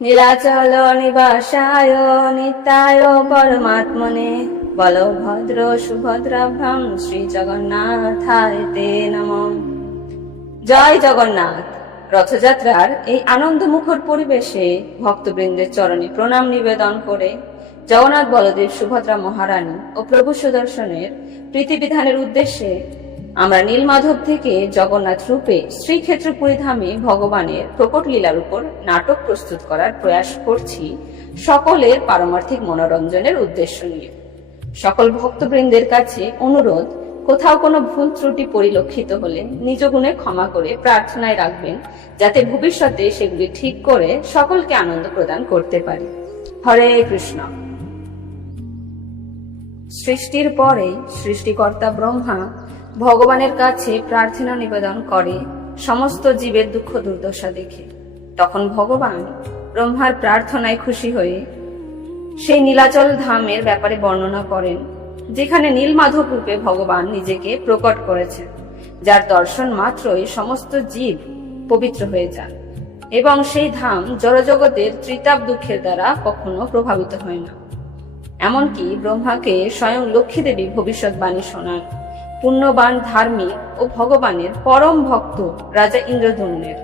নীলাচল নিবাসায় নিত্যায় পরমাত্মনে বলভদ্র সুভদ্রাভ্যাং শ্রী জগন্নাথায় তে নমঃ। জয় জগন্নাথ। রথযাত্রার এই আনন্দমুখর পরিবেশে ভক্তবৃন্দের চরণে প্রণাম নিবেদন করে জগন্নাথ বলদেব সুভদ্রা মহারানী ও প্রভু সুদর্শনের প্রীতিবিধানের উদ্দেশ্যে আমরা নীলমাধব থেকে জগন্নাথ রূপে শ্রীক্ষেত্রপুরী ধামে ভগবানের প্রকট লীলার উপর নাটক প্রস্তুত করার প্রয়াস করছি সকলের পারমার্থিক মনোরঞ্জনের উদ্দেশ্য নিয়ে। সকল ভক্তবৃন্দের কাছে অনুরোধ, কোথাও কোনো ভুল ত্রুটি পরিলক্ষিত হলে নিজ গুণে ক্ষমা করে প্রার্থনায় রাখবেন, যাতে ভবিষ্যতে সেগুলি ঠিক করে সকলকে আনন্দ প্রদান করতে পারি। হরে কৃষ্ণ। সৃষ্টির পরে সৃষ্টিকর্তা ব্রহ্মা ভগবানের কাছে প্রার্থনা নিবেদন করে সমস্ত জীবের দুঃখ দুর্দশা দেখে। তখন ভগবান ব্রহ্মার প্রার্থনায় খুশি হয়ে সেই নীলাচল ধামের ব্যাপারে বর্ণনা করেন, যেখানে নীলমাধব রূপে ভগবান নিজেকে প্রকট করেছেন, যার দর্শন মাত্রই সমস্ত জীব পবিত্র হয়ে যান এবং সেই ধাম জড়জগতের ত্রিতাপ দুঃখের দ্বারা কখনো প্রভাবিত হয় না। এমনকি ব্রহ্মাকে স্বয়ং লক্ষ্মী দেবী ভবিষ্যৎবাণী শোনান পুণ্যবান ধার্মিক ও ভগবানের পরম ভক্ত রাজা ইন্দ্রধনুর,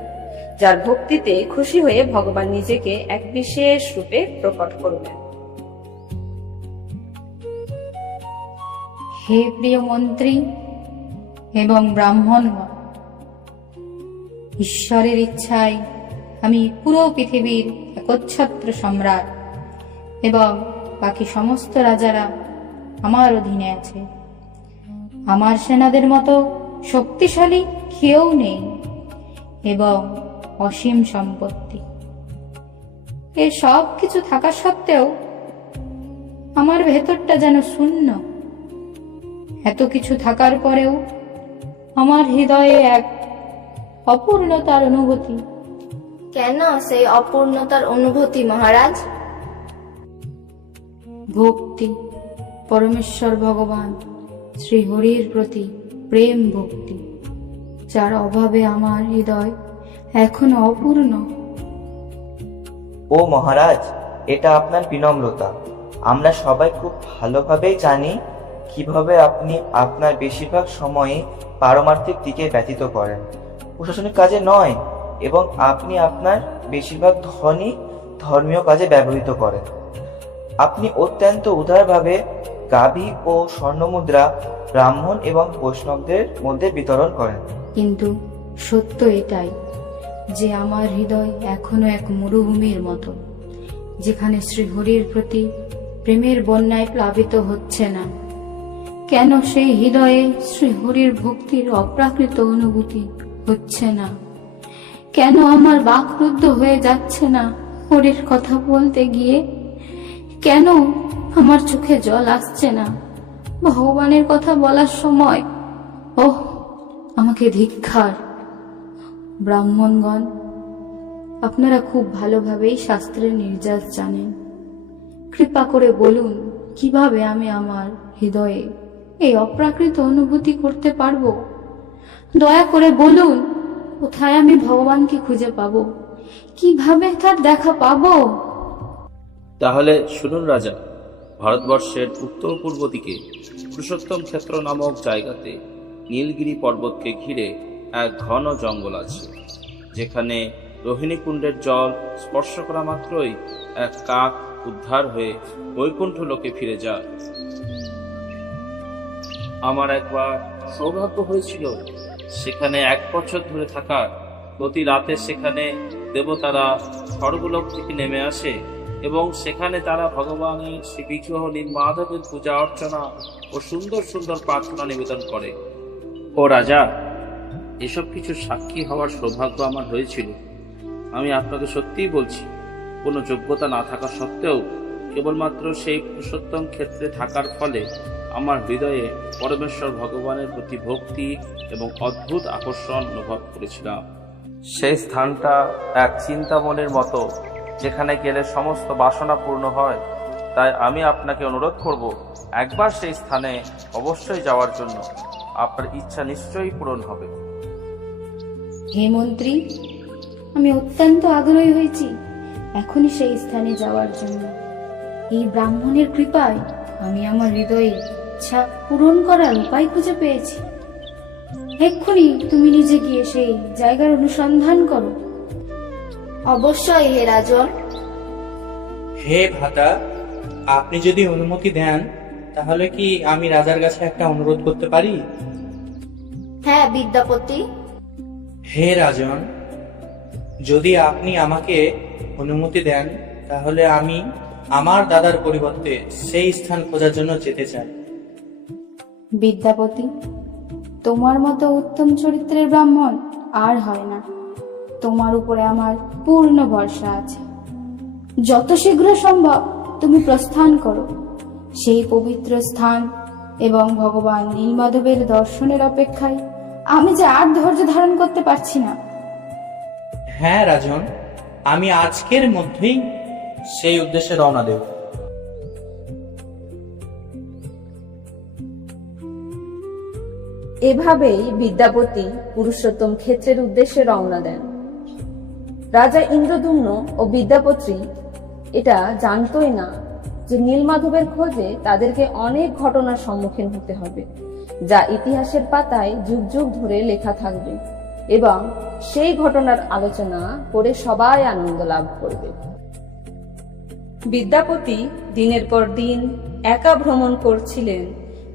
যার ভক্তিতে খুশি হয়ে ভগবান নিজেকে এক বিশেষ রূপে প্রকট করবেন। হে প্রিয় মন্ত্রী এবং ব্রাহ্মণগণ, ঈশ্বরের ইচ্ছায় আমি পুরো পৃথিবীর একচ্ছত্র সম্রাট এবং বাকি সমস্ত রাজারা আমার অধীনে আছে। আমার সেনাদের মতো শক্তিশালী কেউ নেই এবং অসীম সম্পত্তি। এ সব কিছু থাকা সত্ত্বেও আমার ভেতরটা যেন শূন্য। এত কিছু থাকার পরেও আমার হৃদয়ে এক অপূর্ণতার অনুভূতি। কেন সেই অপূর্ণতার অনুভূতি মহারাজ? ভক্তি, পরমেশ্বর ভগবান শ্রী হরির প্রতি প্রেম ভক্তি, যার অভাবে আমার হৃদয় এখনো অপূর্ণ। ও মহারাজ, এটা আপনার বিনম্রতা। আমরা সবাই খুব ভালোভাবেই জানি কিভাবে আপনি আপনার বেশিরভাগ সময়ে পারমার্থিক দিকে ব্যতীত করেন, প্রশাসনিক কাজে নয়, এবং আপনি আপনার বেশিরভাগ ধনই ধর্মীয় কাজে ব্যবহৃত করেন। আপনি অত্যন্ত উদারভাবে গাভী ও স্বর্ণমুদ্রা ব্রাহ্মণ এবং বৈষ্ণবদের মধ্যে বিতরণ করেন। কিন্তু সত্য এটাই যে আমার হৃদয় এখনো এক মরুভূমির মতো, যেখানে শ্রীহরির প্রতি প্রেমের বন্যায় প্লাবিত হচ্ছে না। কেন সেই হৃদয়ে শ্রীহরির ভক্তির অপ্রাকৃত অনুভূতি হচ্ছে না? কেন আমার বাক রুদ্ধ হয়ে যাচ্ছে না হরির কথা বলতে গিয়ে? কেন আমার চোখে জল আসছে না ভগবানের কথা বলার সময়? ওহ, আমাকে ধিক্কার! ব্রাহ্মণগণ, আপনারা খুব ভালোভাবেই শাস্ত্রের নির্যাস জানেন। কৃপা করে বলুন, কিভাবে আমি আমার হৃদয়ে এই অপ্রাকৃত অনুভূতি করতে পারবো? দয়া করে বলুন, কোথায় আমি ভগবানকে খুঁজে পাবো? কিভাবে তার দেখা পাবো? তাহলে শুনুন রাজা, ভারতবর্ষের উত্তর পূর্ব দিকে পুরুষোত্তম ক্ষেত্র নামক জায়গাতে নীলগিরি পর্বতকে ঘিরে এক ঘন জঙ্গল আছে, যেখানে রোহিণী কুণ্ডের জল স্পর্শ করা মাত্রই এক কাক উদ্ধার হয়ে বৈকুণ্ঠ লোকে ফিরে যায়। আমার একবার সৌভাগ্য হয়েছিল সেখানে 1 বছর ধরে থাকার। প্রতি রাতে সেখানে দেবতারা স্বর্গলোক থেকে নেমে আসে এবং সেখানে তারা ভগবানের শ্রী বিগ্রহ নীলমাধবের পূজা অর্চনা ও সুন্দর সুন্দর প্রার্থনা নিবেদন করে। ও রাজা, এসব কিছু সাক্ষী হওয়ার সৌভাগ্য আমার হয়েছিল। আমি আপনাকে সত্যিই বলছি, কোনো যোগ্যতা না থাকা সত্ত্বেও কেবলমাত্র সেই পুরুষোত্তম ক্ষেত্রে থাকার ফলে আমার হৃদয়ে পরমেশ্বর ভগবানের প্রতি ভক্তি এবং অদ্ভুত আকর্ষণ অনুভব করেছিলাম। সেই স্থানটা এক চিন্তামণির মতো, যেখানে গেলে সমস্ত বাসনা পূর্ণ হয়। তাই আমি আপনাকে অনুরোধ করব, একবার সেই স্থানে অবশ্যই যাওয়ার জন্য। আপনার ইচ্ছা নিশ্চয়ই পূরণ হবে। হে মন্ত্রী, আমি অত্যন্ত আগ্রহী হয়েছি এখনই সেই স্থানে যাওয়ার জন্য। এই ব্রাহ্মণের কৃপায় আমি আমার হৃদয়ের ইচ্ছা পূরণ করার উপায় খুঁজে পেয়েছি। এক্ষুনি তুমি নিজে গিয়ে সেই জায়গার অনুসন্ধান করো। অবশ্যই হে রাজন। হে ভ্রাতা, আপনি যদি অনুমতি দেন তাহলে কি আমি রাজার কাছে একটা অনুরোধ করতে পারি? হ্যাঁ বিদ্যাপতি। হে রাজন, যদি আপনি আমাকে অনুমতি দেন তাহলে আমি আমার দাদার পরিবর্তে সেই স্থান খোঁজার জন্য যেতে চাই। বিদ্যাপতি, তোমার মতো উত্তম চরিত্রের ব্রাহ্মণ আর হয় না। তোমার উপরে আমার পূর্ণ ভরসা আছে। যত শীঘ্র সম্ভব তুমি প্রস্থান করো। সেই পবিত্র স্থান এবং ভগবান নীলমাধবের দর্শনের অপেক্ষায় আমি যে আর ধৈর্য ধারণ করতে পারছি না। হ্যাঁ রাজন, আমি আজকের মধ্যেই সেই উদ্দেশ্যে রওনা দেব। এভাবেই বিদ্যাপতি পুরুষোত্তম ক্ষেত্রের উদ্দেশ্যে রওনা দেন। রাজা ইন্দ্রদুম্ন ও বিদ্যাপতি এটা জানতোই না যে নীলমাধবের খোঁজে তাদেরকে অনেক ঘটনার সম্মুখীন হতে হবে, যা ইতিহাসের পাতায় যুগ যুগ ধরে লেখা থাকবে এবং সেই ঘটনার আলোচনা করে সবাই আনন্দ লাভ করবে। বিদ্যাপতি দিনের পর দিন একা ভ্রমণ করছিলেন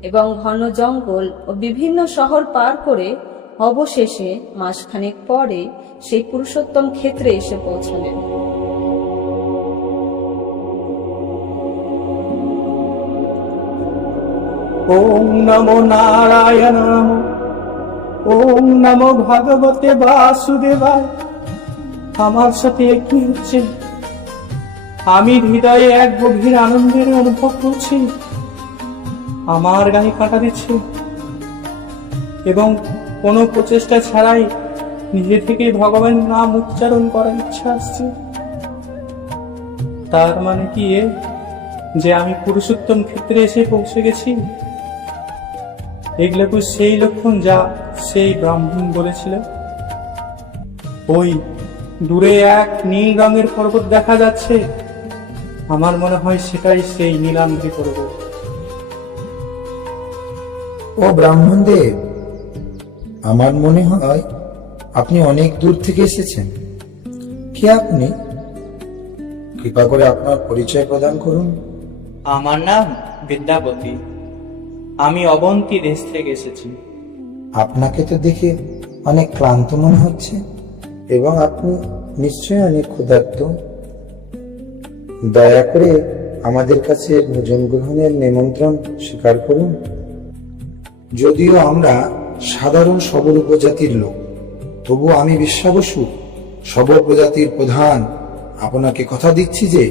এবং ঘন জঙ্গল ও বিভিন্ন শহর পার করে অবশেষে মাসখানেক পরে সেই পুরুষোত্তম ক্ষেত্রে এসে পৌঁছলেন। ওম নমো নারায়ণ, ওম নমো ভগবতে বাসুদেবায়। আমার সাথে কি হচ্ছে? আমি হৃদয়ে এক গভীর আনন্দের অনুভব করছি। আমার গায়ে কাঁটা দিচ্ছে এবং কোনো প্রচেষ্টা ছাড়াই নিজে থেকেই ভগবানের নাম উচ্চারণ করার ইচ্ছা আসছে। তার মানে কি যে আমি পুরুষোত্তম ক্ষেত্রে এসে পৌঁছে গেছি? এগুলো কি সেই লক্ষণ যা সেই ব্রাহ্মণ বলেছিল? ওই দূরে এক নীল রঙের পর্বত দেখা যাচ্ছে। আমার মনে হয় সেটাই সেই নীলাম্বরী পর্বত। ও ব্রাহ্মণদেব, আমার মনে হয় আপনি অনেক দূর থেকে এসেছেন। কে আপনি? কৃপা করে আপনার পরিচয় প্রদান করুন। আমার নাম বিদ্যাপতি। আমি অবন্তী দেশ থেকে এসেছি। আপনাকে তো দেখে অনেক ক্লান্ত মনে হচ্ছে এবং আপনি নিশ্চয়ই অনেক ক্ষুধার্ত। দয়া করে আমাদের কাছে ভোজন গ্রহণের নিমন্ত্রণ স্বীকার করুন। যদিও আমরা সাধারণ শবর উপজাতির লোক, তবু আমি বিশ্বাবসু, শবর প্রজাতির প্রধান। আপনাকে কথা দিচ্ছি যে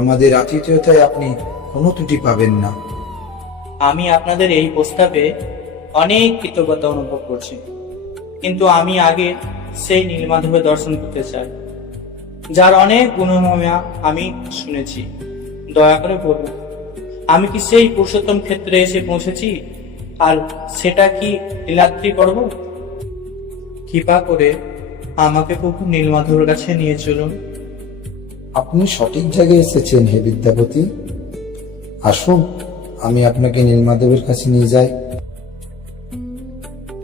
আমাদের আতিথেয়তায় আপনি কোনো ত্রুটি পাবেন না। আমি আপনাদের এই প্রস্তাবে অনেক কৃতজ্ঞতা অনুভব করছি, কিন্তু আমি আগে সেই নীলমাধবের দর্শন করতে চাই, যার অনেক গুণমহিমা আমি শুনেছি। দয়া করে বলুন, আমি কি সেই পুরুষোত্তম ক্ষেত্রে এসে পৌঁছেছি? আর সেটা কি নীলাদ্রি পর্বত? কৃপা করে আমাকে প্রভু নীলমাধবের কাছে নিয়ে চলুন। আপনি সঠিক জায়গায় এসেছেন হে বিদ্যাপতি। আসুন, আমি আপনাকে নীলমাধবের কাছে নিয়ে যাই।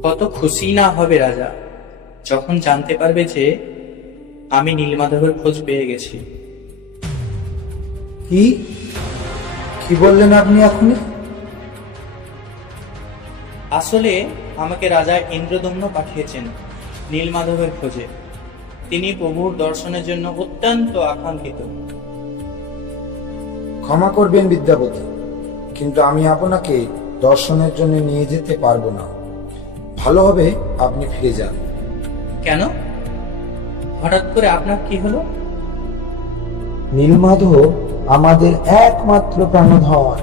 কত খুশি না হবে রাজা যখন জানতে পারবে যে আমি নীলমাধবের খোঁজ পেয়ে গেছি। কি কি বললেন আপনি এখনই? আসলে আমাকে রাজা ইন্দ্রদম্ন পাঠিয়েছেন নীলমাধবের খোঁজে। তিনি প্রভুর দর্শনের জন্য অত্যন্ত আকাঙ্ক্ষিত। ক্ষমা করবেন বিদ্যাপতি, কিন্তু আমি আপনাকে দর্শনের জন্য নিয়ে যেতে পারবো না। ভালো হবে আপনি ফিরে যান। কেন? হঠাৎ করে আপনার কি হলো? নীলমাধব আমাদের একমাত্র প্রাণধর।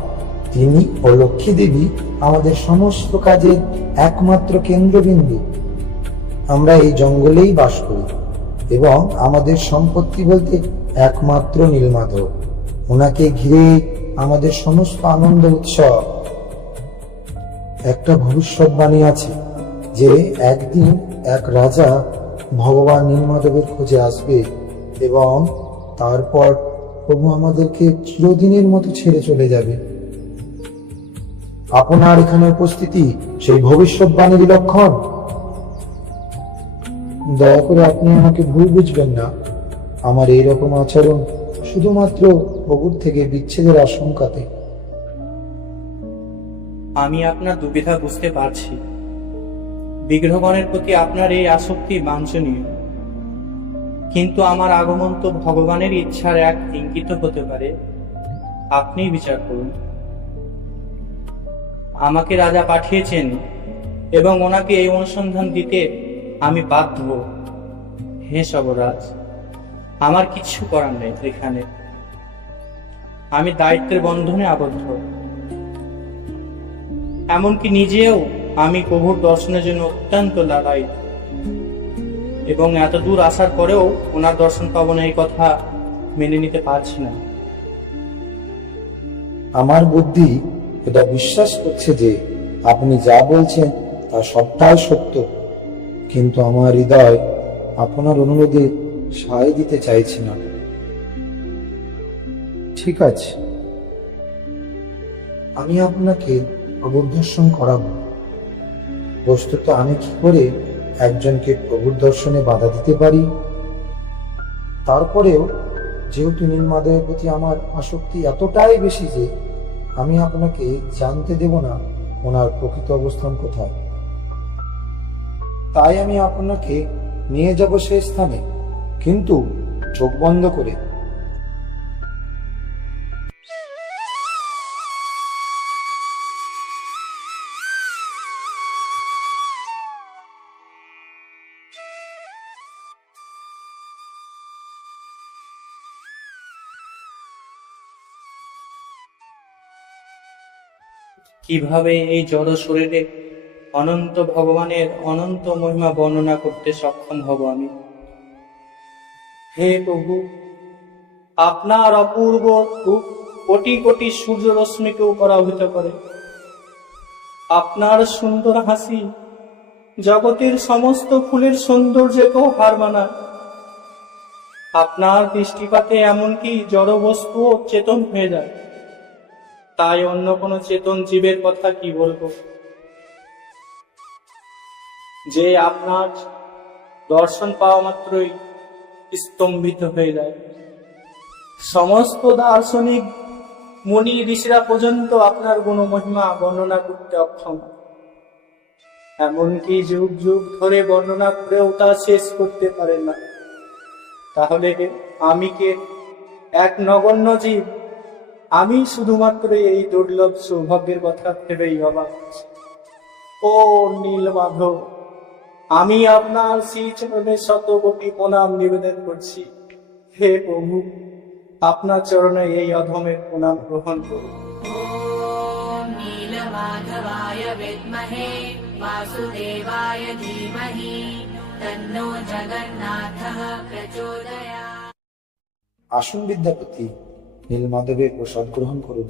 তিনি ও লক্ষ্মী দেবী আমাদের সমস্ত কাজের একমাত্র কেন্দ্রবিন্দু। আমরা এই জঙ্গলেই বাস করি এবং আমাদের সম্পত্তি বলতে একমাত্র নীলমাধব। ওনাকে ঘিরে আমাদের সমস্ত আনন্দ উৎসব। একটা ভবিষ্যৎবাণী আছে যে একদিন এক রাজা ভগবান নীলমাধবের খোঁজে আসবে এবং তারপর প্রভু আমাদেরকে চিরদিনের মতো ছেড়ে চলে যাবে। আপনার এখানে উপস্থিতি সেই ভবিষ্যৎবাণীর লক্ষণ। দয়া করে আপনি আমাকে ভুল বুঝবেন না। আমার এইরকম আচরণ শুধুমাত্র প্রভুর থেকে বিচ্ছেদের আশঙ্কাতে। আমি আপনার দুবিধা বুঝতে পারছি। বিগ্রহগণের প্রতি আপনার এই আসক্তি বাঞ্ছনীয়, কিন্তু আমার আগমন তো ভগবানের ইচ্ছার এক ইঙ্গিত হতে পারে। আপনি বিচার করুন। আমাকে রাজা পাঠিয়েছেন এবং ওনাকে এই অনুসন্ধান দিতে আমি বাধ্য। হে সবরাজ, আমার কিছু করার নেই। এখানে আমি দায়িত্বের বন্ধনে আবদ্ধ। এমনকি নিজেও আমি প্রভুর দর্শনের জন্য অত্যন্ত লালায়িত, এবং এত দূর আসার পরেও ওনার দর্শন পাবো না এই কথা মেনে নিতে পারছি না। আমার বুদ্ধি এটা বিশ্বাস করছে যে আপনি যা বলছেন তা সবটাই সত্য, কিন্তু আমার হৃদয় আপনার অনুরোধে সায় দিতে চাইছে না। ঠিক আছে, আমি আপনাকে প্রভুর দর্শন করাবো। বস্তুত আমি কি করে একজনকে প্রভুর দর্শনে বাধা দিতে পারি? তারপরেও যেহেতু নীলমাধবের প্রতি আমার আসক্তি এতটাই বেশি যে আমি আপনাকে জানতে দেব না ওনার প্রকৃত অবস্থান কোথায়। তাই আমি আপনাকে নিয়ে যাব সেই স্থানে, কিন্তু চোখ বন্ধ করে। কিভাবে এই জড় শরীরে অনন্ত ভগবানের অনন্ত মহিমা বর্ণনা করতে সক্ষম হব আমি? হে প্রভু, আপনার অপূর্ব রূপ কোটি কোটি সূর্য রশ্মিকেও পরাভূত করে। আপনার সুন্দর হাসি জগতের সমস্ত ফুলের সৌন্দর্যকেও হার মানায়। আপনার দৃষ্টিপাতে এমনকি জড় বস্তুও চেতন হয়ে যায়। তাই অন্য কোনো চেতন জীবের কথা কি বলবো, যে আপনার দর্শন পাওয়া মাত্রই স্তম্ভিত হয়ে যায়। সমস্ত দার্শনিক মুনি ঋষিরা পর্যন্ত আপনার গুণমহিমা বর্ণনা করতে অক্ষম। এমনকি যুগ যুগ ধরে বর্ণনা করেও তা শেষ করতে পারেন না। তাহলে আমি কে? এক নগণ্য জীব। আমি শুধুমাত্র এই দুর্লভ সৌভাগ্যের কথা ভেবেই অবাক। ও নীলমাধব, আমি আপনার শ্রীচরণে শত কোটি প্রণাম নিবেদন করছি। হে প্রভু, আপনার চরণে এই অধমের প্রণাম গ্রহণ করুন। नीलमाधवाय विद्महे वासुदेवाय धीमहि तन्नो जगन्नाथः प्रचोदयात्। আসুন বিদ্যাপতি, নীলমাধবের প্রসাদ গ্রহণ করুন।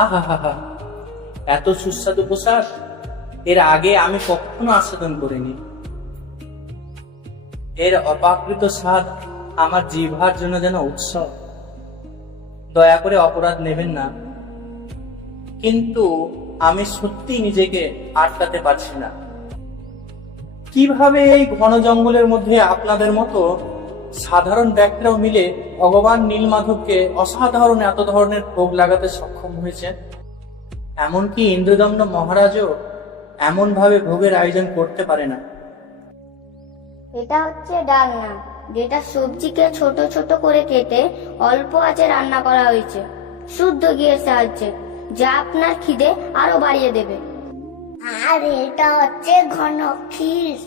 আহা, এত সুস্বাদু প্রসাদ এর আগে আমি কখনো আস্বাদন করিনি। এর অপাকৃত স্বাদ আমার জিহ্বার জন্য যেন উৎসব। দয়া করে অপরাধ নেবেন না, কিন্তু আমি সত্যি নিজেকে আটকাতে পারছি না। কিভাবে এই ঘন জঙ্গলের মধ্যে আপনাদের মতো সাধারণ ব্যক্তিরাও মিলে ভগবান নীলমাধবকে অসাধারণ এত ধরনের ভোগ লাগাতে সক্ষম হয়েছেন? এমনকি ইন্দ্রদম্ন মহারাজও এমন ভাবে ভোগের আয়োজন করতে পারে না। এটা হচ্ছে ডালনা, যেটা সবজিকে ছোট ছোট করে কেটে অল্প আঁচে রান্না করা হয়েছে শুদ্ধ ঘিয়ের সাহায্যে, যা আপনার খিদে আরো বাড়িয়ে দেবে। আর এটা হচ্ছে ঘন ক্ষীর,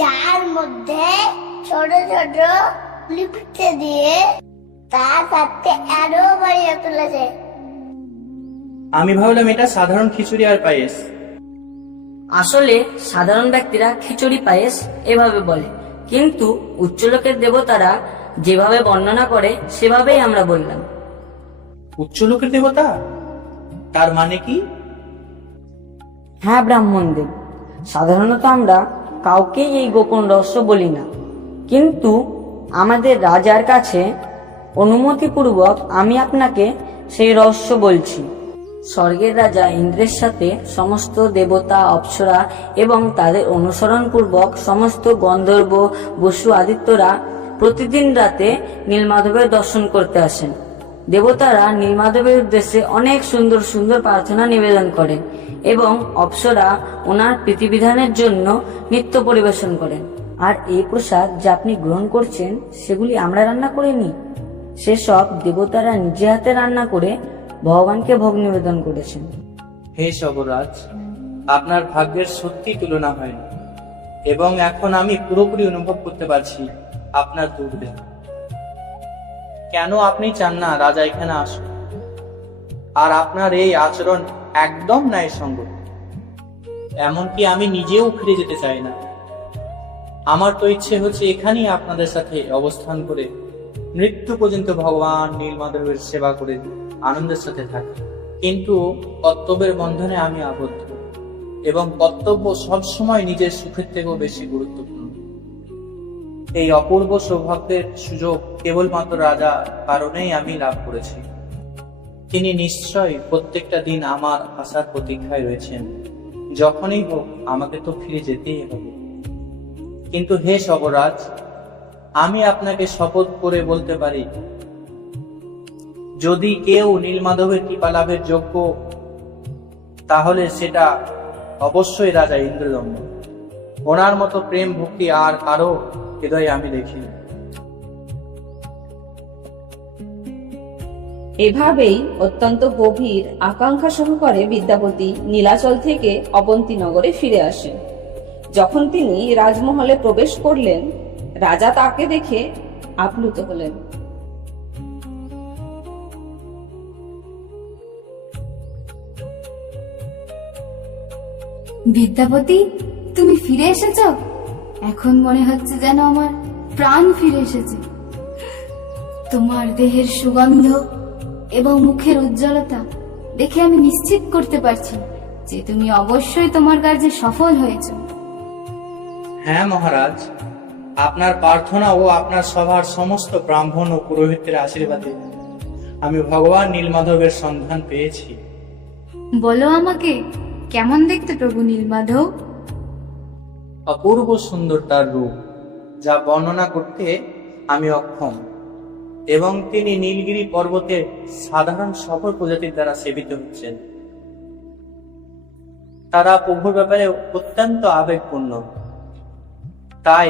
যার মধ্যে ছোট ছোট লিপিতে দিয়ে তার সাথে আরো বাড়িয়ে তুলেছে। আমি ভাবলাম এটা সাধারণ খিচুড়ি আর পায়েস। আসলে সাধারণ ব্যক্তিরা খিচুড়ি পায়েস এভাবে বলে, কিন্তু উচ্চলোকের দেবতারা যেভাবে বর্ণনা করে সেভাবেই আমরা বললাম। উচ্চলোকের দেবতা, তার মানে কি? হ্যাঁ ব্রাহ্মণদেব, সাধারণত আমরা কাউকেই এই গোপন রহস্য বলি না, কিন্তু আমাদের রাজার কাছে অনুমতিপূর্বক আমি আপনাকে সেই রহস্য বলছি। স্বর্গের রাজা ইন্দ্রের সাথে সমস্ত দেবতা, অপ্সরা এবং তাদের অনুসরণ পূর্বক সমস্ত গন্ধর্ব, বসু আদিত্যরা প্রতিদিন রাতে নীলমাধবের দর্শন করতে আসেন। দেবতারা নীলমাধবের উদ্দেশ্যে অনেক সুন্দর সুন্দর প্রার্থনা নিবেদন করেন এবং অপ্সরা ওনার প্রীতিবিধানের জন্য নৃত্য পরিবেশন করেন। আর এই প্রসাদ যা আপনি গ্রহণ করছেন সেগুলি আমরা রান্না করিনি, সেসব দেবতারা নিজে হাতে রান্না করে ভগবানকে ভোগ নিবেদন করেছেন। হে সবরাজ, আপনার ভাগ্যের সত্যি তুলনা হয় না, এবং এখন আমি পুরোপুরি অনুভব করতে পারছি আপনার দুর্দে। কেন আপনি চান না রাজা এখানে আসুন? আর আপনার এই আচরণ একদম ন্যায়সঙ্গত। এমনকি আমি নিজেও ফিরে যেতে চাই না। আমার তো ইচ্ছে হচ্ছে এখানেই আপনাদের সাথে অবস্থান করে মৃত্যু পর্যন্ত ভগবান নীলমাধবের সেবা করে আনন্দের সাথে থাকি। কিন্তু কর্তব্যের বন্ধনে আমি আবদ্ধ, এবং কর্তব্য সবসময় নিজের সুখের থেকেও বেশি গুরুত্বপূর্ণ। এই অপূর্ব সৌভাগ্যের সুযোগ কেবলমাত্র রাজা কারণেই আমি লাভ করেছি। তিনি নিশ্চয়ই প্রত্যেকটা দিন আমার আসার প্রতীক্ষায় রয়েছেন। যখনই হোক আমাকে তো ফিরে যেতেই হবে। কিন্তু হে সবরাজ, আমি আপনাকে শপথ করে বলতে পারি, যদি কেউ নীলমাধবের কৃপা লাভের যোগ্য, তাহলে সেটা অবশ্যই রাজা ইন্দ্রদম্ভ। ওনার মতো প্রেম ভক্তি আর কারো হৃদয়ে আমি দেখি। এভাবেই অত্যন্ত গভীর আকাঙ্ক্ষা সহকারে বিদ্যাপতি নীলাচল থেকে অবন্তী নগরে ফিরে আসেন। যখন তিনি রাজমহলে প্রবেশ করলেন, রাজা তাকে দেখে আপ্লুত হলেন। বিদ্যাপতি, তুমি ফিরে এসেছো? এখন মনে হচ্ছে যেন আমার প্রাণ ফিরে এসেছে। তোমার দেহের সুগন্ধ এবং মুখের উজ্জ্বলতা দেখে আমি নিশ্চিত করতে পারছি যে তুমি অবশ্যই তোমার কাজে সফল হয়েছো। হ্যাঁ মহারাজ, আপনার প্রার্থনা ও আপনার সভার সমস্ত ব্রাহ্মণ ও পুরোহিতের আশীর্বাদে আমি ভগবান নীলমাধবের সন্ধান পেয়েছি। বলো আমাকে, কেমন দেখতে প্রভু নীলমাধব? অপূর্ব সুন্দর তার রূপ, যা বর্ণনা করতে আমি অক্ষম। এবং তিনি নীলগিরি পর্বতে সাধারণ সকল প্রজাতির দ্বারা সেবিত হচ্ছেন। তারা প্রভুর ব্যাপারে অত্যন্ত আবেগপূর্ণ, তাই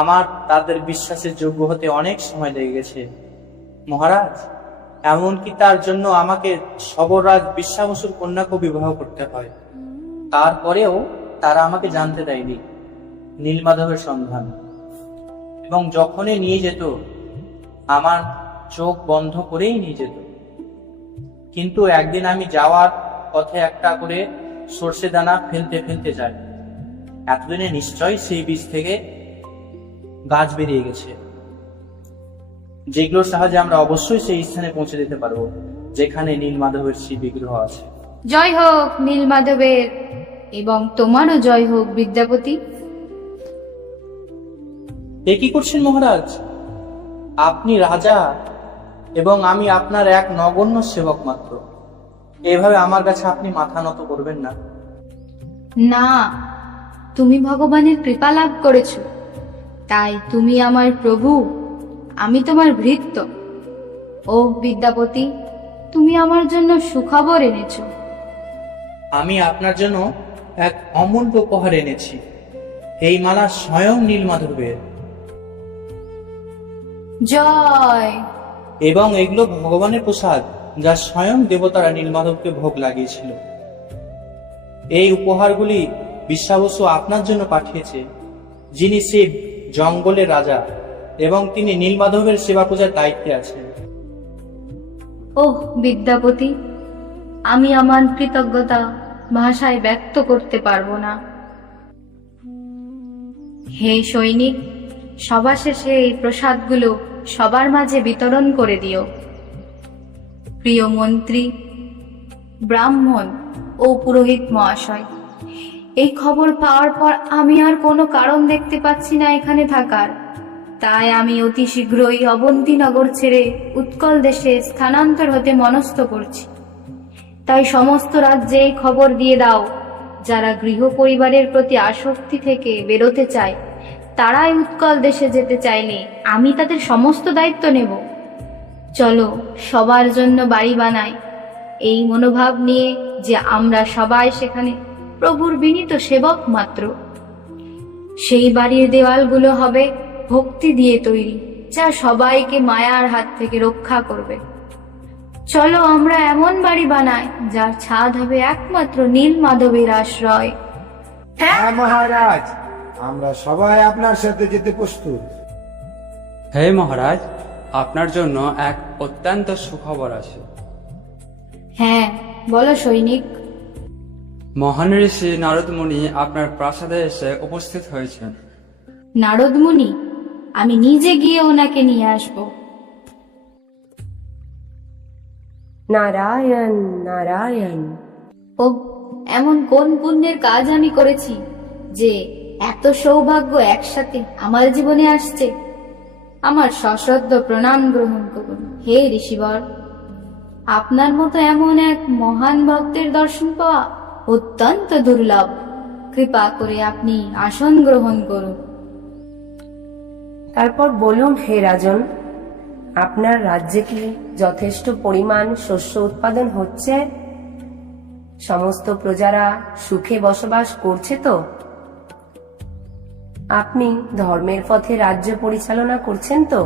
আমার তাদের বিশ্বাসের যোগ্য হতে অনেক সময় লেগে গেছে মহারাজ। এমনকি তার জন্য আমাকে সবরাজ বিশ্বাবসুর কন্যাকে বিবাহ করতে হয়। তারপরেও তারা আমাকে জানতে দেয়নি নীলমাধবের সন্ধান, এবং যখনই নিয়ে যেত আমার চোখ বন্ধ করেই নিয়ে যেত। কিন্তু একদিন আমি যাওয়ার পথে একটা করে সর্ষে দানা ফেলতে ফেলতে যাই। এতদিনে নিশ্চয়ই সেই বীজ থেকে গাছ বেরিয়ে গেছে, যেগুলোর সাহায্যে আমরা অবশ্যই সেই স্থানে পৌঁছে যেতে পারবো যেখানে নীলমাধবের সেই বিগ্রহ আছে। জয় হোক নীলমাধবের, এবং তোমারও জয় হোক বিদ্যাপতি। এ কি করছেন মহারাজ? আপনি রাজা এবং আমি আপনার এক নগণ্য সেবক মাত্র। এভাবে আমার কাছে আপনি মাথা নত করবেন না। না, তুমি ভগবানের কৃপা লাভ করেছো, তাই তুমি আমার প্রভু, আমি তোমার ভৃত্য। ও বিদ্যাপতি, তুমি আমার জন্য সুখবর এনেছো। আমি আপনার জন্য এক অমূল্য উপহার এনেছি। এই মালা স্বয়ং নীলমাধবের, জয়। এবং এগুলো ভগবানের প্রসাদ, যা স্বয়ং দেবতারা নীলমাধবকে ভোগ লাগিয়েছিল। এই উপহারগুলি বিশ্বাবসু আপনার জন্য পাঠিয়েছে, যিনি শিব জঙ্গলের রাজা এবং তিনি নীলমাধবের সেবা পূজার দায়িত্বে আছেন। ওহ বিদ্যাপতি, আমি আমার কৃতজ্ঞতা ভাষায় ব্যক্ত করতে পারবো না। হে সৈনিক, সভা শেষে এই প্রসাদগুলো সবার মাঝে বিতরণ করে দিও। প্রিয় মন্ত্রী, ব্রাহ্মণ ও পুরোহিত মহাশয়, এই খবর পাওয়ার পর আমি আর কোনো কারণ দেখতে পাচ্ছি না এখানে থাকার। তাই আমি অতি শীঘ্রই অবন্তীনগর ছেড়ে উৎকল দেশে স্থানান্তর হতে মনস্থ করছি। তাই সমস্ত রাজ্যে এই খবর দিয়ে দাও, যারা গৃহ পরিবারের প্রতি আসক্তি থেকে বেরোতে চায় তারাই উৎকল দেশে যেতে চাইলে আমি তাদের সমস্ত দায়িত্ব নেব। চলো সবার জন্য বাড়ি বানাই, এই মনোভাব নিয়ে যে আমরা সবাই সেখানে প্রভুর বিনীত সেবক মাত্র। সেই বাড়ির দেওয়ালগুলো হবে ভক্তি দিয়ে তৈরি, যা সবাইকে মায়ার হাত থেকে রক্ষা করবে। চলো আমরা এমন বাড়ি বানাই যার ছাদ হবে একমাত্র নীল মাধবের আশ্রয়। হ্যাঁ মহারাজ, আমরা সবাই আপনার সাথে যেতে প্রস্তুত। হে মহারাজ, আপনার জন্য এক অত্যন্ত সুখবর আছে। হ্যাঁ বলো সৈনিক। মহান ঋষি নারদ মুনি আপনার প্রাসাদে এসে উপস্থিত হয়েছেন। নারদ মুনি? আমি নিজে গিয়ে ওনাকে নিয়ে আসব। নারায়ণ নারায়ণ। ও এমন কোন পুণ্যের কাজ আমি করেছি যে এত সৌভাগ্য একসাথে আমার জীবনে আসছে? আমার সশ্রদ্ধ প্রণাম গ্রহণ করুন হে ঋষিবর। আপনার মতো এমন এক মহান ভক্তের দর্শন পাওয়া অত্যন্ত দুর্লভ। কৃপা করে আপনি আসন গ্রহণ করুন। তারপর বলুন হে রাজন, আপনার রাজ্যে কি যথেষ্ট পরিমাণ শস্য উৎপাদন হচ্ছে? সমস্ত প্রজারা সুখে বসবাস করছে তো? আপনি ধর্মের পথে রাজ্য পরিচালনা করছেন তো?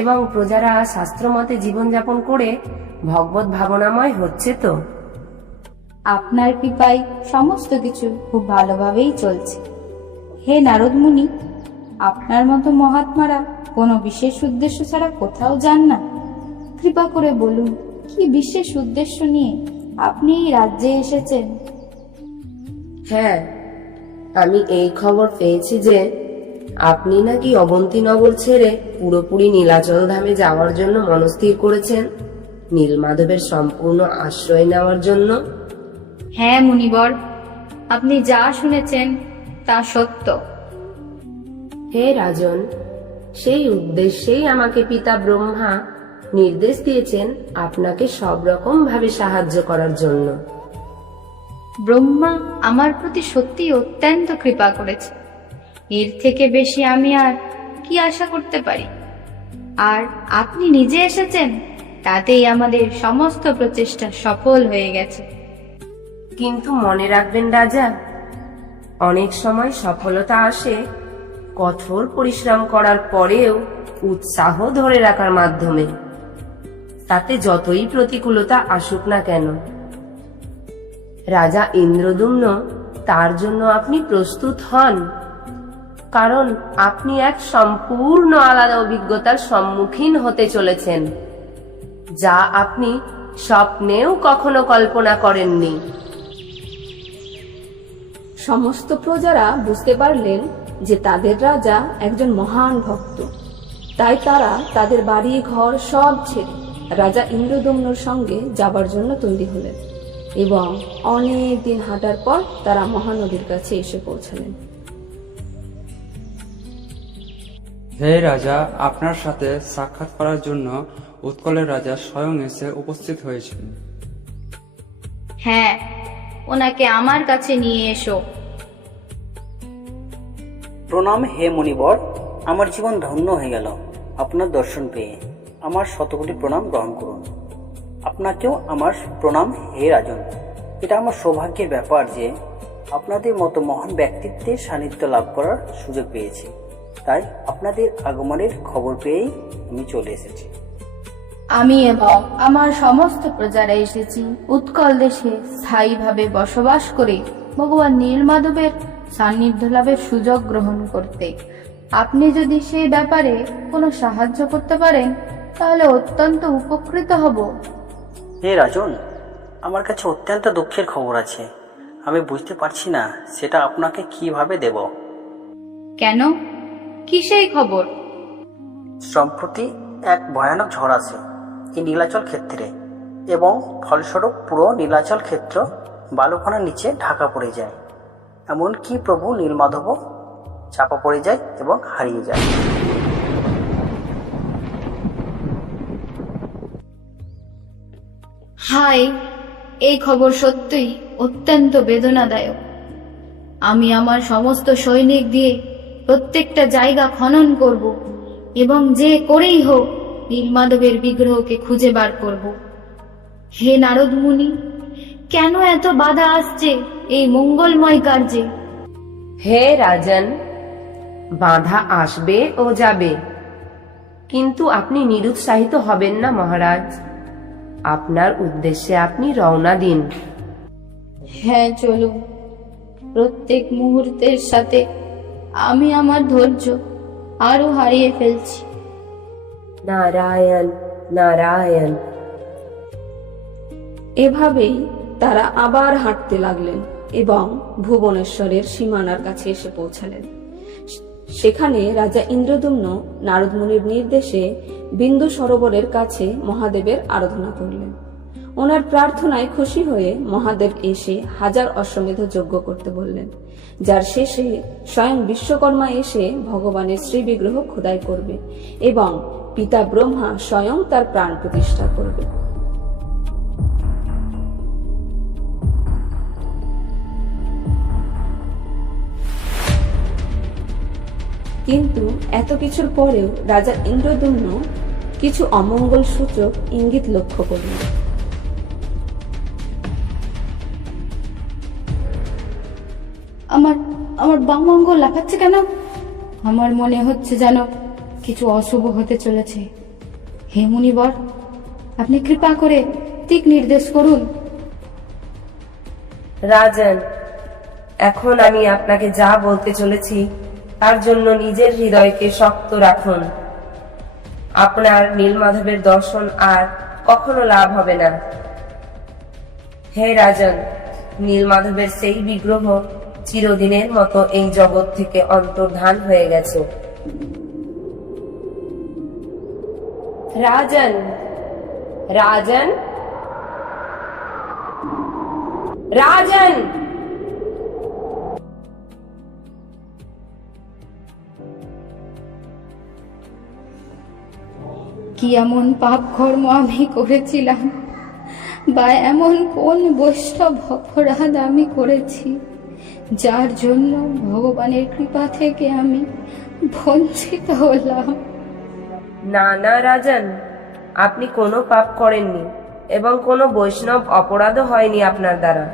এবং প্রজারা শাস্ত্রমতে জীবনযাপন করে ভগবত ভাবনাময় হচ্ছে তো? আপনার কৃপায় সমস্ত কিছু খুব ভালোভাবেই চলছে হে নারদ মুনি। আপনার মতো মহাত্মারা কোনো বিশেষ উদ্দেশ্য ছাড়া কোথাও যান না। কৃপা করে বলুন, কি বিশেষ উদ্দেশ্য নিয়ে আপনি এই রাজ্যে এসেছেন? হ্যাঁ, আমি এই খবর পেয়েছি যে আপনি নাকি অবন্তীনগর ছেড়ে পুরোপুরি নীলাচল ধামে যাওয়ার জন্য মনস্থির করেছেন, নীলমাধবের সম্পূর্ণ আশ্রয় নেওয়ার জন্য। হ্যাঁ মুনিবর, আপনি যা শুনেছেন তা সত্য। হে রাজন, সেই উদ্দেশ্যেই আমাকে পিতা ব্রহ্মা নির্দেশ দিয়েছেন আপনাকে সব রকম ভাবে সাহায্য করার জন্য। ব্রহ্মা আমার প্রতি সত্যি অত্যন্ত কৃপা করেছে। এর থেকে বেশি আমি আর কি আশা করতে পারি? আর আপনি নিজে এসেছেন, তাতেই আমাদের সমস্ত প্রচেষ্টা সফল হয়ে গেছে। কিন্তু মনে রাখবেন রাজা, অনেক সময় সফলতা আসে কঠোর পরিশ্রম করার পরেও উৎসাহ ধরে রাখার মাধ্যমে। তাতে যতই প্রতিকূলতা আসুক না কেন, রাজা ইন্দ্রদ্যুম্ন তার জন্য আপনি প্রস্তুত হন, কারণ আপনি এক সম্পূর্ণ আলাদা অভিজ্ঞতার সম্মুখীন হতে চলেছেন, যা আপনি স্বপ্নেও কখনো কল্পনা করেননি। সমস্ত প্রজারা বুঝতে পারলেন যে তাদের রাজা একজন মহান ভক্ত। তাই তারা তাদের বাড়ি ঘর সব ছেড়ে রাজা ইন্দ্রদ্যুম্নর সঙ্গে যাবার জন্য তৈরি হলেন এবং অনেক দিন হাঁটার পর তারা মহানদীর কাছে এসে পৌঁছালেন। হে রাজা, আপনার সাথে সাক্ষাৎ করার জন্য উৎকলের রাজা স্বয়ং এসে উপস্থিত হয়েছেন। হ্যাঁ, ওনাকে আমার কাছে নিয়ে এসো। প্রণাম হে মুনিবর, আমার জীবন ধন্য হয়ে গেল আপনার দর্শন পেয়ে। আমার শতকোটি প্রণাম গ্রহণ করুন। আপনাকেও আমার প্রণাম হে রাজন। এটা আমার সৌভাগ্যের ব্যাপার যে আপনাদের মতো মহান ব্যক্তিত্বের সান্নিধ্য লাভ করার সুযোগ পেয়েছি। তাই আপনাদের আগমনের খবর পেয়েই আমি চলে এসেছি। আমি এবং আমার সমস্ত প্রজারা এসেছি উৎকল দেশে স্থায়ীভাবে বসবাস করে ভগবান নীলমাধবের সান্নিধ্য লাভের সুযোগ গ্রহণ করতে। আপনি যদি সেই ব্যাপারে কোনো সাহায্য করতে পারেন তাহলে অত্যন্ত উপকৃত হব। হে রাজন, আমার কাছে অত্যন্ত দুঃখের খবর আছে। আমি বুঝতে পারছি না সেটা আপনাকে কিভাবে দেব। কেন? কি সেই খবর? সম্প্রতি এক ভয়ানক ঝড় আছে এই নীলাচল ক্ষেত্রে, এবং ফলস্বরূপ পুরো নীলাচল ক্ষেত্র বালুকণার নিচে ঢাকা পড়ে যায়। এমনকি প্রভু নীলমাধবও চাপা পড়ে যায় এবং হারিয়ে যায়। হায়, এই খবর সত্যিই অত্যন্ত বেদনাদায়ক। আমি আমার সমস্ত সৈনিক দিয়ে প্রত্যেকটা জায়গা খনন করব এবং যে করেই হোক নীলমাধবের বিগ্রহকে খুঁজে বার করব। হে নারদ মুনি, কেন এত বাধা আসছে এই মঙ্গলময় কার্যে? হে রাজন, বাধা আসবে ও যাবে, কিন্তু আপনি নিরুৎসাহিত হবেন না মহারাজ। আপনার উদ্দেশ্যে আপনি রওনা দিন। হ্যাঁ, চলুন। প্রত্যেক মুহূর্তের সাথে আমি আমার ধৈর্য আরো হারিয়ে ফেলছি। নারায়ণ নারায়ণ। এভাবেই তারা আবার হাঁটতে লাগলেন এবং ভুবনেশ্বরের সীমানার কাছে এসে পৌঁছালেন। সেখানে রাজা ইন্দ্রদম্ন নারদ মুনির নির্দেশে বিন্দু সরোবরের কাছে মহাদেবের আরাধনা করলেন। ওনার প্রার্থনায় খুশি হয়ে মহাদেব এসে 1000 অশ্বমেধ যজ্ঞ করতে বললেন, যার শেষে স্বয়ং বিশ্বকর্মা এসে ভগবানের শ্রী বিগ্রহ খোদাই করবে এবং পিতা ব্রহ্মা স্বয়ং তার প্রাণ প্রতিষ্ঠা করবে। কিন্তু এত কিছুর পরেও রাজা ইন্দ্রদম্ন কিছু অমঙ্গল সূচক ইঙ্গিত লক্ষ্য করলেন। আমার বাম অঙ্গ লাফাচ্ছে কেন? আমার মনে হচ্ছে যেন কিছু অশুভ হতে চলেছে। হে মুনিবর, আপনি কৃপা করে ঠিক নির্দেশ করুন। রাজন, এখন আমি আপনাকে যা বলতে চলেছি তার জন্য নিজের হৃদয়কে শক্ত রাখুন। আপনার নীলমাধবের দর্শন আর কখনো লাভ হবে না। হে রাজন, নীলমাধবের সেই বিগ্রহ চিরদিনের মতো এই জগৎ থেকে অন্তর্ধান হয়ে গেছে। রাজন, রাজন, রাজন। কি এমন পাপ কর্ম আমি করেছিলাম, বা এমন কোন বৈষ্ণব অপরাধ আমি করেছি যার জন্য ভগবানের কৃপা থেকে আমি বঞ্চিত হলাম? না না রাজন, আপনি কোনো পাপ করেননি এবং কোনো বৈষ্ণব অপরাধও হয়নি আপনার দ্বারা।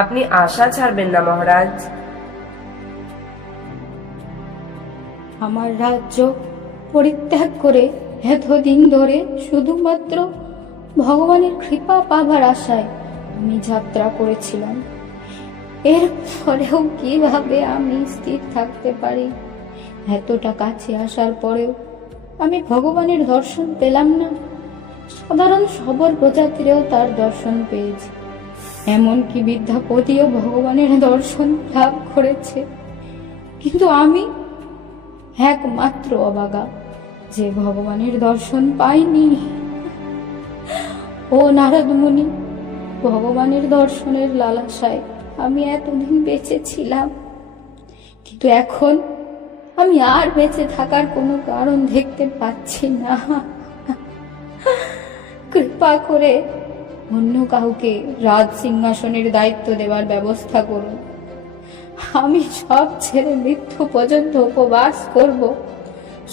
আপনি আশা ছাড়বেন না মহারাজ। আমার রাজ্য পরিত্যাগ করে এতদিন ধরে শুধুমাত্র ভগবানের কৃপা পাবার আশায় আমি যাত্রা করেছিলাম। এর পরেও কিভাবে আমি স্থির থাকতে পারি? এতটা কাছে আসার পরেও আমি ভগবানের দর্শন পেলাম না। সাধারণ সবর প্রজাতিরেও তার দর্শন পেয়েছি, এমনকি বিদ্যাপতিও ভগবানের দর্শন লাভ করেছে, কিন্তু আমি একমাত্র অবাগা যে ভগবানের দর্শন পাইনি। ও নারদ মুনি, ভগবানের দর্শনের লালসায় আমি এতদিন বেঁচে ছিলাম, কিন্তু এখন আমি আর বেঁচে থাকার কোনো কারণ দেখতে পাচ্ছি না। কৃপা করে অন্য কাউকে রাজ সিংহাসনের দায়িত্ব দেওয়ার ব্যবস্থা করুন। আমি সব ছেড়ে মৃত্যু পর্যন্ত উপবাস করব।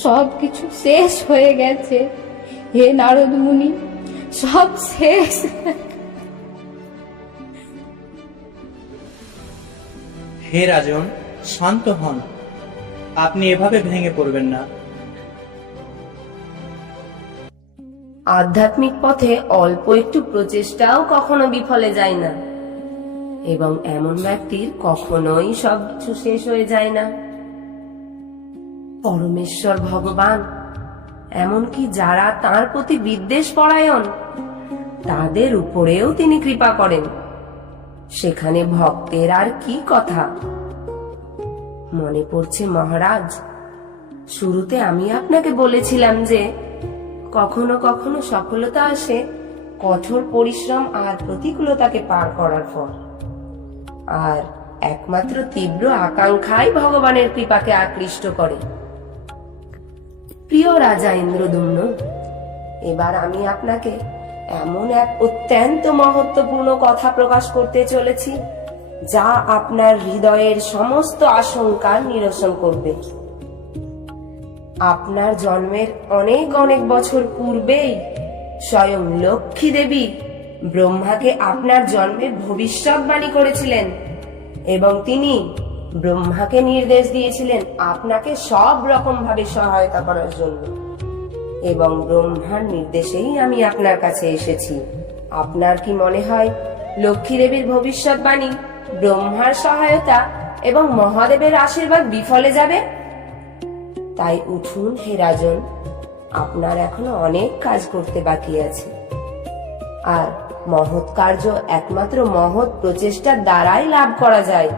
সব কিছু শেষ হয়ে গেছে হে নারদ মুনি, সব শেষ। হে রাজন, শান্ত হন। আপনি এভাবে ভেঙে পড়বেন না। আধ্যাত্মিক পথে অল্প একটু প্রচেষ্টাও কখনো বিফলে যায় না, এবং এমন ব্যক্তির কখনোই সবকিছু শেষ হয়ে যায় না। পরমেশ্বর ভগবান এমনকি যারা তার প্রতি বিদ্বেষ পরায়ণ তাদের উপরেও তিনি কৃপা করেন। সেখানে ভক্তের আর কি কথা? মনে পড়ছে মহারাজ, শুরুতে আমি আপনাকে বলেছিলাম যে কখনো কখনো সফলতা আসে কঠোর পরিশ্রম আর প্রতিকূলতাকে পার করার পর, আর একমাত্র তীব্র আকাঙ্ক্ষাই ভগবানের কৃপাকে আকৃষ্ট করে। প্রিয় রাজা ইন্দ্রদুম্ন, এবার আমি আপনাকে এমন এক অত্যন্ত মহত্বপূর্ণ কথা প্রকাশ করতে চলেছি যা আপনার হৃদয়ের সমস্ত আশঙ্কা নিরসন করবে। আপনার জন্মের অনেক অনেক বছর পূর্বেই স্বয়ং লক্ষ্মী দেবী ব্রহ্মাকে আপনার জন্মের ভবিষ্যৎবাণী করেছিলেন এবং তিনি ব্রহ্মাকে নির্দেশ দিয়েছিলেন আপনাকে সব রকম ভাবে সহায়তা করার জন্য, এবং ব্রহ্মার নির্দেশেই আমি আপনার কাছে এসেছি। আপনার কি মনে হয় লক্ষ্মী দেবীর ভবিষ্যৎবাণী, ব্রহ্মার সহায়তা এবং মহাদেবের আশীর্বাদ বিফলে যাবে? তাই উঠুন হে রাজন, আপনার এখনো অনেক কাজ করতে বাকি আছে, আর মহৎ কার্য একমাত্র মহৎ প্রচেষ্টার দ্বারাই লাভ করা যায়।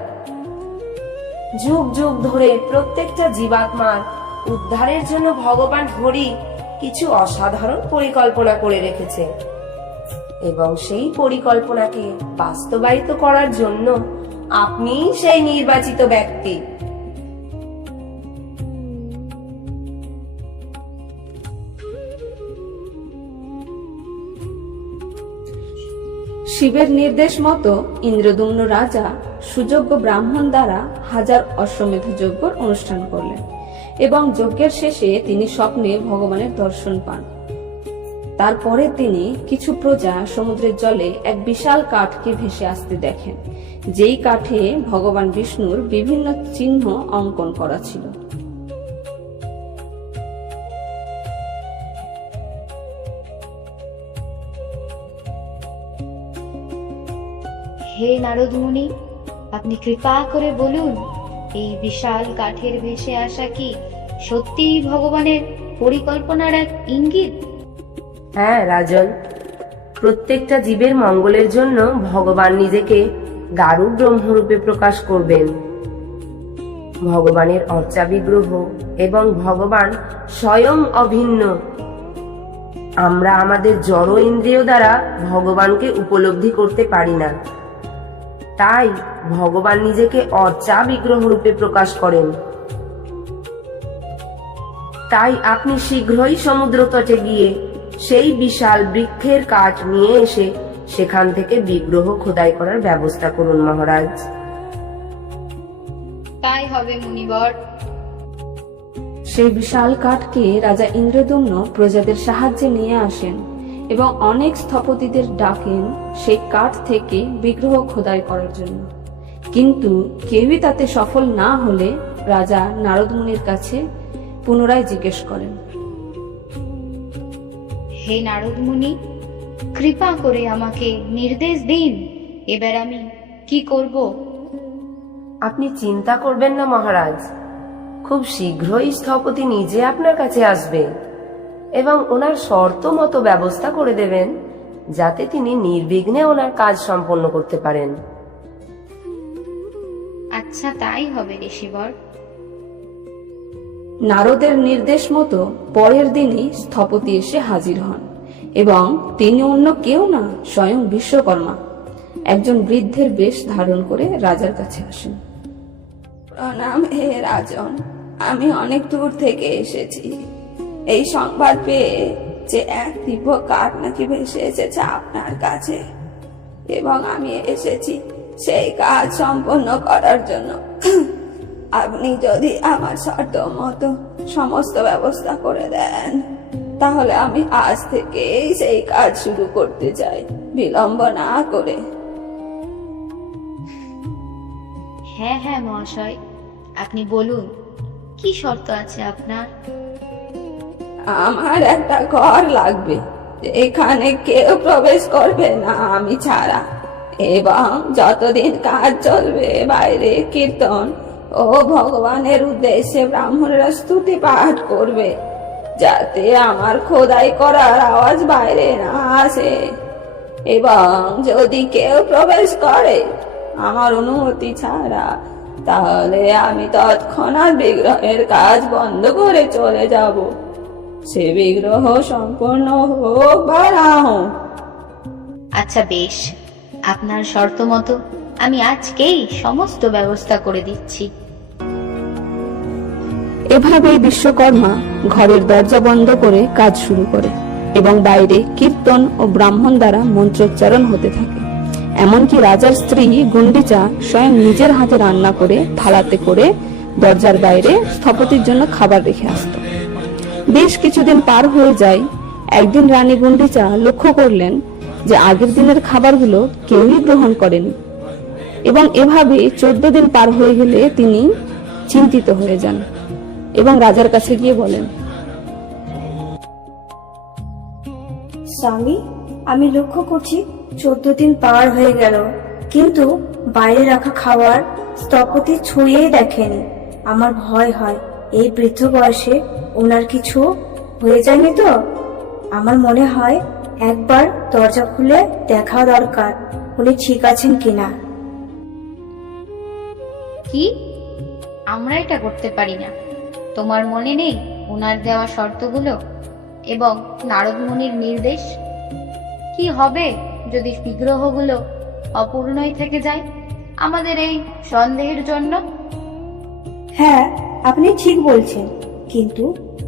যুগ যুগ ধরে প্রত্যেকটা জীবাত্মার উদ্ধারের জন্য ভগবান হরি কিছু অসাধারণ পরিকল্পনা করে রেখেছে, এবং সেই পরিকল্পনাকে বাস্তবায়িত করার জন্য আপনিই সেই নির্বাচিত ব্যক্তি। শিবের নির্দেশ মতো ইন্দ্রদুম্ন রাজা সুযোগ্য ব্রাহ্মণ দ্বারা 1000 অশ্বমেধ যজ্ঞর অনুষ্ঠান করলেন, এবং যজ্ঞের শেষে তিনি স্বপ্নে ভগবানের দর্শন পান। তারপরে তিনি কিছু প্রজা সমুদ্রের জলে এক বিশাল কাঠকে ভেসে আসতে দেখেন, যেই কাঠে ভগবান বিষ্ণুর বিভিন্ন চিহ্ন অঙ্কন করা ছিল। হে নারদ মুনি, আপনি কৃপা করে বলুন, এই বিশাল কাঠের ভেসে আসা কি সত্যিই ভগবানের পরিকল্পনার এক ইঙ্গিত? হ্যাঁ রাজন, প্রত্যেকটা জীবের মঙ্গলের জন্য ভগবান নিজেকে দারু ব্রহ্মরূপে প্রকাশ করবেন। ভগবানের অর্চা বিগ্রহ এবং ভগবান স্বয়ং অভিন্ন। আমরা আমাদের জড় ইন্দ্রিয় দ্বারা ভগবানকে উপলব্ধি করতে পারি না, তাই ভগবান নিজেকে অর্চা বিগ্রহ রূপে প্রকাশ করেন। তাই আপনি শীঘ্রই সমুদ্র তটে গিয়ে সেই বিশাল বৃক্ষের কাঠ নিয়ে এসে সেখান থেকে বিগ্রহ খোদাই করার ব্যবস্থা করুন মহারাজ। তাই হবে মুনিবর। সেই বিশাল কাঠকে রাজা ইন্দ্রদুম্ন প্রজাদের সাহায্যে নিয়ে আসেন এবং অনেক স্থপতিদের ডাকেন সেই কাঠ থেকে বিগ্রহ খোদাই করার জন্য, কিন্তু কেউই তাতে সফল না হলে রাজা নারদ মুনির কাছে পুনরায় জিজ্ঞেস করেন, হে নারদ মুনি, কৃপা করে আমাকে নির্দেশ দিন, এবার আমি কি করব? আপনি চিন্তা করবেন না মহারাজ, খুব শীঘ্রই স্থপতি নিজে আপনার কাছে আসবে এবং ওনার শর্ত মতো ব্যবস্থা করে দেবেন, যাতে তিনি নির্বিঘ্নে ওনার কাজ সম্পন্ন করতে পারেন। আচ্ছা, তাই হবে ঋষিবর। নারদের নির্দেশ মতো পরের দিনই স্থপতি এসে হাজির হন, এবং তিনি অন্য কেউ না, স্বয়ং বিশ্বকর্মা একজন বৃদ্ধের বেশ ধারণ করে রাজার কাছে আসেন। প্রণাম হে রাজন, আমি অনেক দূর থেকে এসেছি। এই সংবাদ পেয়ে যে এক দিব্য কাঠ নাকি ভেসে এসেছে আপনার কাছে, এবং আমি এসেছি সেই কাজ সম্পন্ন করার জন্য। আপনি যদি আমার শর্ত মতো সমস্ত ব্যবস্থা করে দেন, তাহলে আমি আজ থেকেই সেই কাজ শুরু করতে চাই, বিলম্ব না করে। হ্যাঁ হ্যাঁ মহাশয়, আপনি বলুন, কি শর্ত আছে আপনার? আমার একটা ঘর লাগবে, এখানে কেউ প্রবেশ করবে না আমি ছাড়া, এবং যতদিন কাজ চলবে বাইরে কীর্তন ও ভগবানের উদ্দেশ্যে ব্রাহ্মণরা স্তুতি পাঠ করবে, যাতে আমার খোদাই করার আওয়াজ বাইরে না আসে। এবং যদি কেউ প্রবেশ করে আমার অনুমতি ছাড়া, তাহলে আমি তৎক্ষণাৎ বিগ্রহের কাজ বন্ধ করে চলে যাব। সে বিগ্রহ সম্পূর্ণ হোক বা না হোক। আচ্ছা বেশ, আপনার শর্ত মতো আমি আজকেই সমস্ত ব্যবস্থা করে দিচ্ছি। এভাবেই বিশ্বকর্মা ঘরের দরজা বন্ধ করে কাজ শুরু করে এবং বাইরে কীর্তন ও ব্রাহ্মণ দ্বারা মন্ত্রোচ্চারণ হতে থাকে। এমনকি রাজার স্ত্রী গুন্ডিচা স্বয়ং নিজের হাতে রান্না করে থালাতে করে দরজার বাইরে স্থপতির জন্য খাবার রেখে আসত। বেশ কিছুদিন পার হয়ে যায়। একদিন রানী গুন্ডিচা লক্ষ্য করলেন যে আগের দিনের খাবারগুলো কেউই গ্রহণ করেনি এবং এভাবে 14 দিন পার হয়ে গেলে তিনি চিন্তিত হয়ে যান এবং রাজার কাছে গিয়ে বলেন, স্বামী, আমি লক্ষ্য করছি 14 দিন পার হয়ে গেল, কিন্তু বাইরে রাখা খাবার স্থপতি ছুঁয়েই দেখেনি। আমার ভয় হয় এই বৃদ্ধ বয়সে ওনার কিছু হয়ে যায়নি তো। আমার মনে হয় একবার দরজা খুলে দেখা দরকার উনি ঠিক আছেন কিনা। কি? আমরা এটা করতে পারি না? তোমার মনে নেই ওনার দেওয়া শর্তগুলো এবং নারদ মুনির নির্দেশ? কি হবে যদি বিগ্রহগুলো অপূর্ণই থেকে যায় আমাদের এই সন্দেহের জন্য? হ্যাঁ, আপনি ঠিক বলছেন, কিন্তু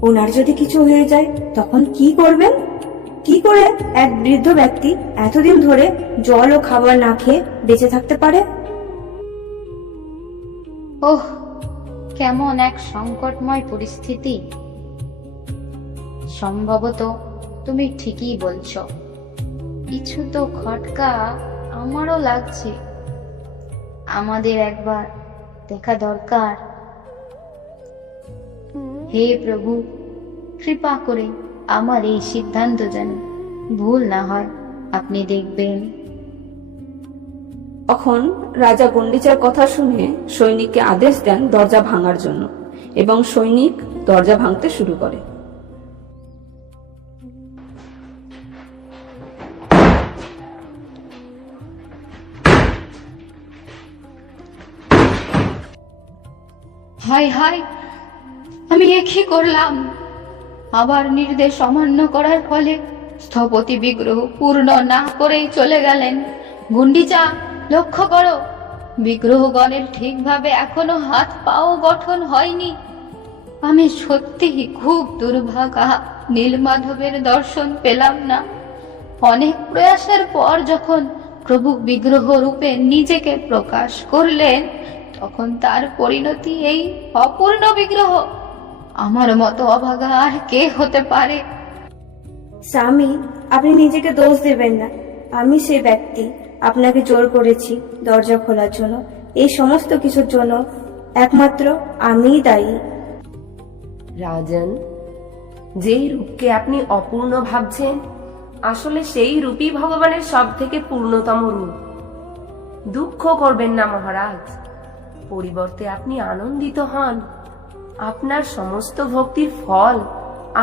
ওনার যদি কিছু হয়ে যায় তখন কি করবেন? কি করে এক বৃদ্ধ ব্যক্তি এতদিন ধরে জল ও খাবার না খেয়ে বেঁচে থাকতে পারে? ওহ, কেমন এক সংকটময় পরিস্থিতি। সম্ভবত তুমি ঠিকই বলছো। কিছু তো খটকা আমারও লাগছে। আমাদের একবার দেখা দরকার। হে প্রভু, কৃপা করে আমার এই সিদ্ধান্ত যেন ভুল না হয় আপনি দেখবেন। তখন রাজা গুন্ডিচার কথা শুনে সৈনিককে আদেশ দেন দরজা ভাঙার জন্য এবং সৈনিক দরজা ভাঙতে শুরু করে। হায় হায়, আমি এ কি করলাম? আবার নির্দেশ অমান্য করার ফলে স্থপতি বিগ্রহ পূর্ণ না করেই চলে গেলেন। গুন্ডিচা, লক্ষ্য করো, বিগ্রহগণের ঠিকভাবে এখনো হাত পাও গঠন হয়নি। আমি সত্যি খুব দুর্ভাগা, নীলমাধবের দর্শন পেলাম না। অনেক প্রয়াসের পর যখন প্রভু বিগ্রহ রূপে নিজেকে প্রকাশ করলেন, তখন তার পরিণতি এই অপূর্ণ বিগ্রহ। আমার মতো অভাগা আর কে হতে পারে? স্বামী, আপনি নিজেকে দোষ দেবেন না। আমি সেই ব্যক্তি, আপনাকে জোর করেছি দরজা খোলার জন্য। এই সমস্ত কিছুর জন্য একমাত্র আমিই দায়ী। রাজন, যেই রূপকে আপনি অপূর্ণ ভাবছেন, আসলে সেই রূপই ভগবানের সব থেকে পূর্ণতম রূপ। দুঃখ করবেন না মহারাজ, পরিবর্তে আপনি আনন্দিত হন। আপনার সমস্ত ভক্তির ফল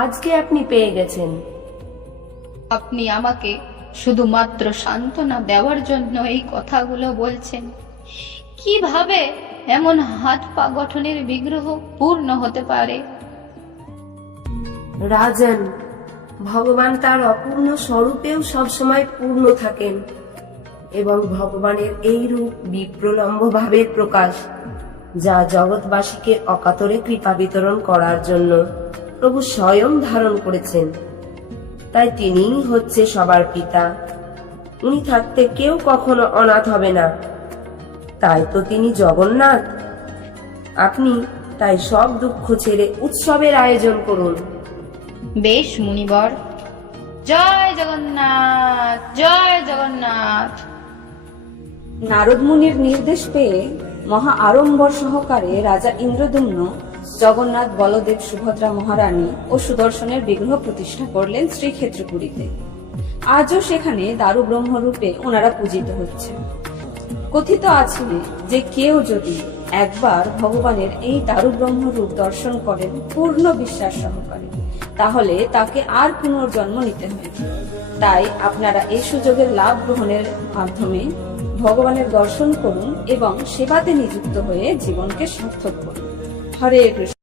আজকে আপনি পেয়ে গেছেন। আপনি আমাকে শুধুমাত্র সান্ত্বনা দেওয়ার জন্য এই কথাগুলো বলছেন। কিভাবে এমন হাত পা গঠনের বিগ্রহ পূর্ণ হতে পারে? রাজন, ভগবান তার অপূর্ণ স্বরূপেও সবসময় পূর্ণ থাকেন এবং ভগবানের এই রূপ বিপ্রলম্ব ভাবের প্রকাশ, যা জগৎবাসীকে অকাতরে কৃপা বিতরণ করার জন্য প্রভু স্বয়ং ধারণ করেছেন। তাই তিনিই হচ্ছে সবার পিতা। উনি থাকতে কেউ কখনো অনাথ হবে না। তাই তো তিনি জগন্নাথ। আপনি তাই সব দুঃখ ছেড়ে উৎসবের আয়োজন করুন। বেশ মুনিবর, জয় জগন্নাথ, জয় জগন্নাথ। নারদ মুনির নির্দেশ পেয়ে মহা আড়ম্বর সহকারে রাজা ইন্দ্রদুম্ন জগন্নাথ, বলদেব, সুভদ্রা মহারানী ও সুদর্শনের বিগ্রহ প্রতিষ্ঠা করলেন শ্রীক্ষেত্রপুরীতে। আজও সেখানে দারু ব্রহ্মরূপে ওনারা পূজিত হচ্ছে। কথিত আছে যে কেউ যদি একবার ভগবানের এই দারু ব্রহ্মরূপ দর্শন করেন পূর্ণ বিশ্বাস সহকারে, তাহলে তাকে আর পুনর্জন্ম নিতে হয়। তাই আপনারা এই সুযোগের লাভ গ্রহণের মাধ্যমে ভগবানের দর্শন করুন এবং সেবাতে নিযুক্ত হয়ে জীবনকে সার্থক করুন। হরে কৃষ্ণ।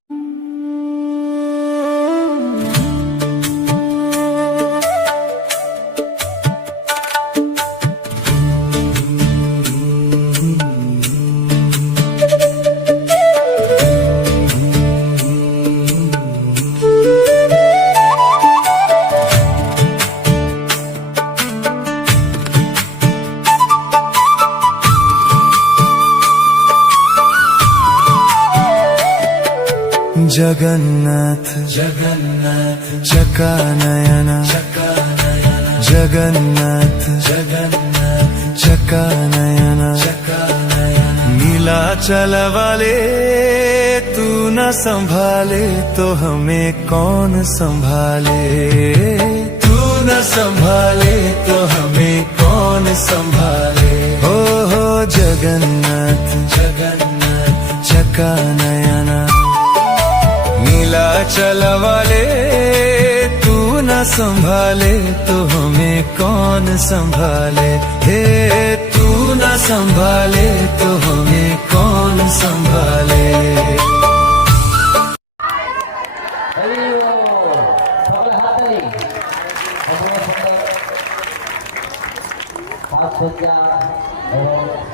जगन्नाथ जगन्नाथ चकानयन जगन्नाथ जगन्नाथ चकानयन नीलाचल वाले तू न संभाले तो हमें कौन संभाले, तू न संभाले तो हमें कौन संभाले। हो जगन्नाथ जगन्नाथ चकानयना नीलाचल वाले तू न संभाले तो हमें कौन संभाले, हे तू न संभाले तो हमें कौन संभाले। সকলে হাত তালি।